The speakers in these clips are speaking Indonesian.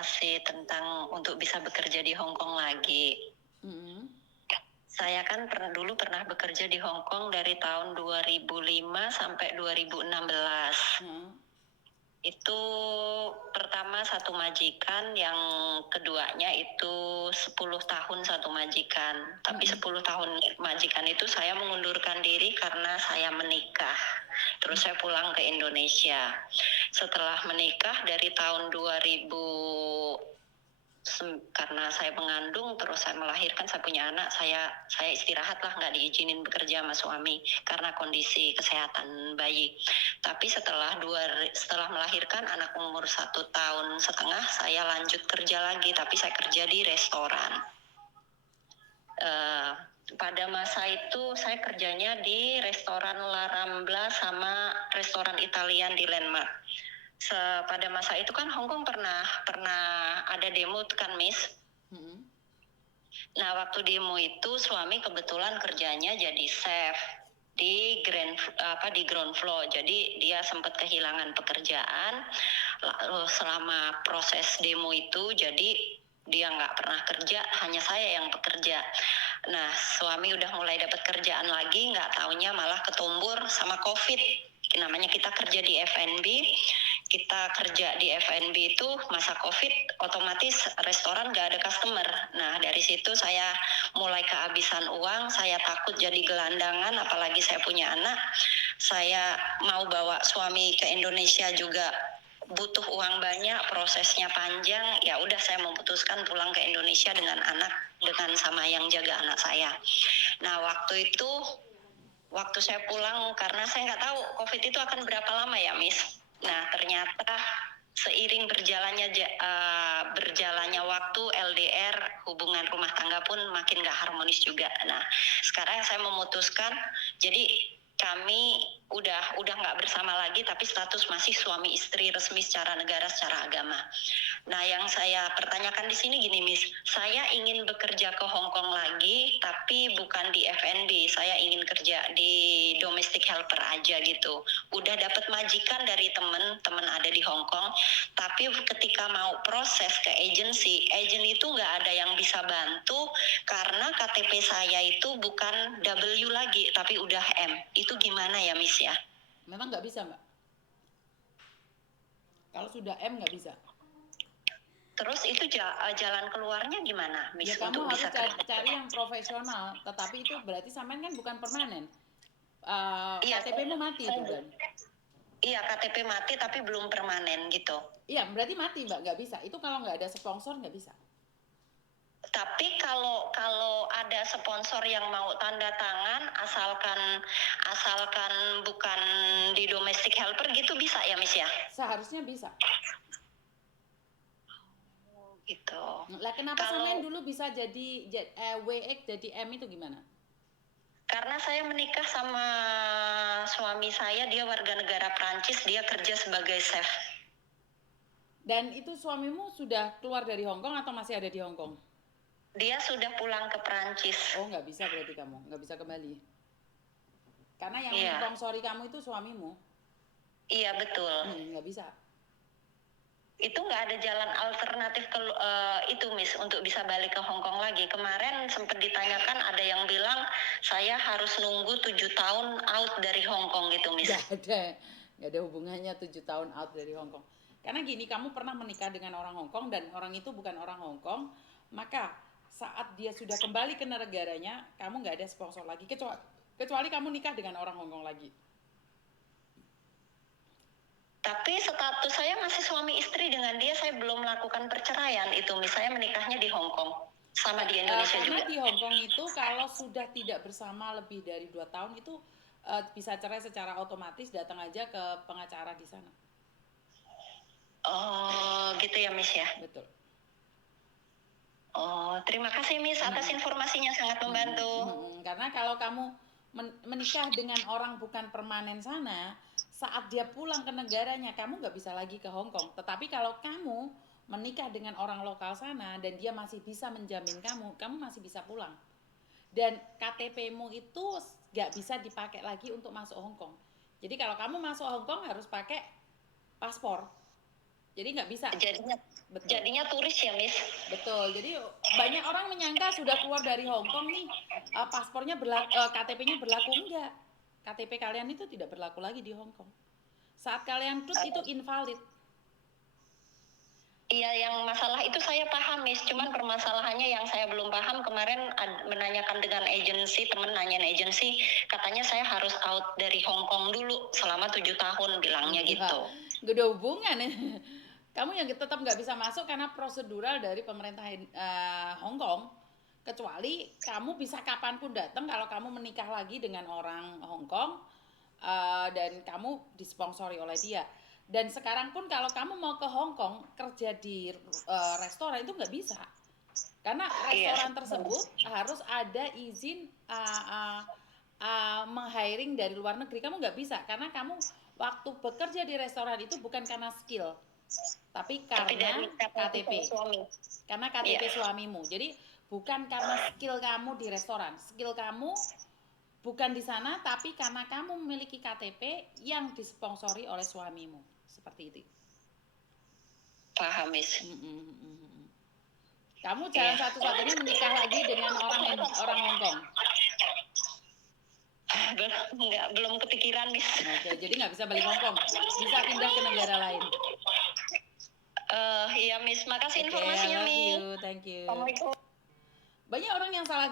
informasi tentang untuk bisa bekerja di Hong Kong lagi. Saya kan dulu pernah bekerja di Hong Kong dari tahun 2005 sampai 2016. Itu pertama satu majikan, yang keduanya itu 10 tahun satu majikan. Tapi 10 tahun majikan itu saya mengundurkan diri karena saya menikah. Terus saya pulang ke Indonesia. Setelah menikah dari tahun 2000, karena saya mengandung terus saya melahirkan, saya punya anak, saya istirahat lah, nggak diizinin bekerja sama suami karena kondisi kesehatan bayi. Tapi setelah melahirkan anak umur 1,5 tahun, saya lanjut kerja lagi, tapi saya kerja di restoran. Pada masa itu saya kerjanya di restoran La Rambla sama restoran Italian di Landmark. Pada masa itu kan Hong Kong pernah ada demo kan, Miss. Nah, waktu demo itu suami kebetulan kerjanya jadi chef di ground floor. Jadi dia sempat kehilangan pekerjaan selama proses demo itu. Jadi dia nggak pernah kerja, hanya saya yang bekerja. Nah, suami udah mulai dapat kerjaan lagi, nggak taunya malah ketumbur sama COVID. Namanya kita kerja di F&B. Kita kerja di F&B itu masa COVID, otomatis restoran gak ada customer. Nah, dari situ saya mulai kehabisan uang, saya takut jadi gelandangan, apalagi saya punya anak. Saya mau bawa suami ke Indonesia juga butuh uang banyak, prosesnya panjang. Ya udah, saya memutuskan pulang ke Indonesia dengan anak, dengan sama yang jaga anak saya. Nah, waktu saya pulang, karena saya nggak tahu COVID itu akan berapa lama ya, Miss. Nah, ternyata seiring berjalannya waktu, LDR, hubungan rumah tangga pun makin nggak harmonis juga. Nah, sekarang saya memutuskan, jadi kami udah nggak bersama lagi, tapi status masih suami istri resmi secara negara, secara agama. Nah, yang saya pertanyakan di sini gini, Miss, saya ingin bekerja ke Hong Kong lagi, tapi bukan di F&B. Saya ingin kerja di domestic helper aja gitu. Udah dapat majikan dari teman ada di Hong Kong, tapi ketika mau proses ke agency, agent itu nggak ada yang bisa bantu karena KTP saya itu bukan W lagi, tapi udah M. Itu gimana ya, Miss ya? Memang nggak bisa, Mbak. Kalau sudah M nggak bisa. Terus itu jalan keluarnya gimana, Miss? Ya kamu untuk harus bisa cari yang profesional, tetapi itu berarti sampean kan bukan permanen. Iya, KTP-mu mati itu kan? Iya, KTP mati tapi belum permanen gitu. Iya, berarti mati Mbak, nggak bisa. Itu kalau nggak ada sponsor nggak bisa. Tapi kalau ada sponsor yang mau tanda tangan, asalkan bukan di domestic helper gitu, bisa ya, Miss ya? Seharusnya bisa. Gitu. Lah kenapa sampean dulu bisa jadi WX jadi M itu gimana? Karena saya menikah sama suami saya, dia warga negara Prancis, dia kerja sebagai chef. Dan itu suamimu sudah keluar dari Hong Kong atau masih ada di Hong Kong? Dia sudah pulang ke Prancis. Oh, nggak bisa berarti kamu, nggak bisa kembali. Karena yang mensponsori kamu itu suamimu. Iya, betul. Nggak bisa. Itu nggak ada jalan alternatif itu, Miss, untuk bisa balik ke Hong Kong lagi. Kemarin sempat ditanyakan, ada yang bilang saya harus nunggu 7 tahun out dari Hong Kong gitu, Miss. Nggak ada hubungannya 7 tahun out dari Hong Kong. Karena gini, kamu pernah menikah dengan orang Hong Kong dan orang itu bukan orang Hong Kong, maka saat dia sudah kembali ke negaranya, kamu nggak ada sponsor lagi, kecuali kamu nikah dengan orang Hong Kong lagi. Tapi status saya masih suami istri dengan dia, saya belum melakukan perceraian itu, misalnya menikahnya di Hong Kong sama di Indonesia karena juga. Di Hong Kong itu kalau sudah tidak bersama lebih dari 2 tahun itu bisa cerai secara otomatis, datang aja ke pengacara di sana. Oh, gitu ya, Miss ya? Betul. Oh, terima kasih, Miss, atas informasinya, sangat membantu. Karena kalau kamu menikah dengan orang bukan permanen sana, saat dia pulang ke negaranya, kamu nggak bisa lagi ke Hong Kong. Tetapi kalau kamu menikah dengan orang lokal sana dan dia masih bisa menjamin kamu masih bisa pulang. Dan KTP-mu itu nggak bisa dipakai lagi untuk masuk Hong Kong. Jadi kalau kamu masuk Hong Kong harus pakai paspor. Jadi nggak bisa. Jadinya Betul. jadinya turis ya, Miss. Betul. Jadi banyak orang menyangka sudah keluar dari Hong Kong nih, paspornya KTP-nya berlaku. Enggak. KTP kalian itu tidak berlaku lagi di Hong Kong. Saat kalian tut itu invalid. Iya, yang masalah itu saya paham, Miss. Cuman permasalahannya yang saya belum paham kemarin menanyakan dengan agensi, temen nanyain agensi, katanya saya harus out dari Hong Kong dulu selama 7 tahun, bilangnya gitu. Nggak ada hubungan. Kamu yang tetap nggak bisa masuk karena prosedural dari pemerintah Hong Kong. Kecuali kamu bisa kapanpun datang kalau kamu menikah lagi dengan orang Hong Kong dan kamu disponsori oleh dia. Dan sekarang pun kalau kamu mau ke Hong Kong kerja di restoran itu nggak bisa. Karena restoran tersebut harus ada izin meng-hiring dari luar negeri. Kamu nggak bisa karena kamu waktu bekerja di restoran itu bukan karena skill, tapi karena KTP. Karena KTP suamimu. Jadi bukan karena skill kamu di restoran. Skill kamu bukan di sana, tapi karena kamu memiliki KTP yang disponsori oleh suamimu. Seperti itu. Paham, Miss. Kamu jalan satu-satunya menikah lagi dengan orang Hong Kong. Belum kepikiran, Miss. Oke, jadi nggak bisa balik Hong Kong. Bisa pindah ke negara lain. Iya, Miss. Makasih informasinya, Miss. Thank you. Assalamualaikum. Banyak orang yang salah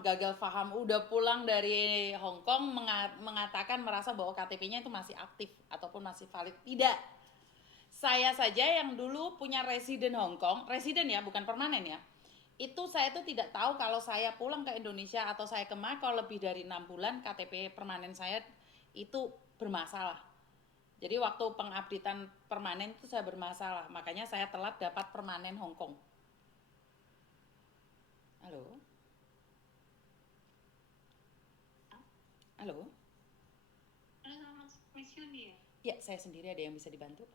gagal paham, udah pulang dari Hong Kong mengatakan merasa bahwa KTP-nya itu masih aktif ataupun masih valid. Tidak. Saya saja yang dulu punya residen Hong Kong, residen ya, bukan permanen ya. Itu saya tuh tidak tahu kalau saya pulang ke Indonesia atau saya ke Macau lebih dari 6 bulan KTP permanen saya itu bermasalah. Jadi waktu pengupdatean permanen itu saya bermasalah, makanya saya telat dapat permanen Hong Kong. Halo? Halo? Halo, Mas Yuni ya? Ya, saya sendiri, ada yang bisa dibantu?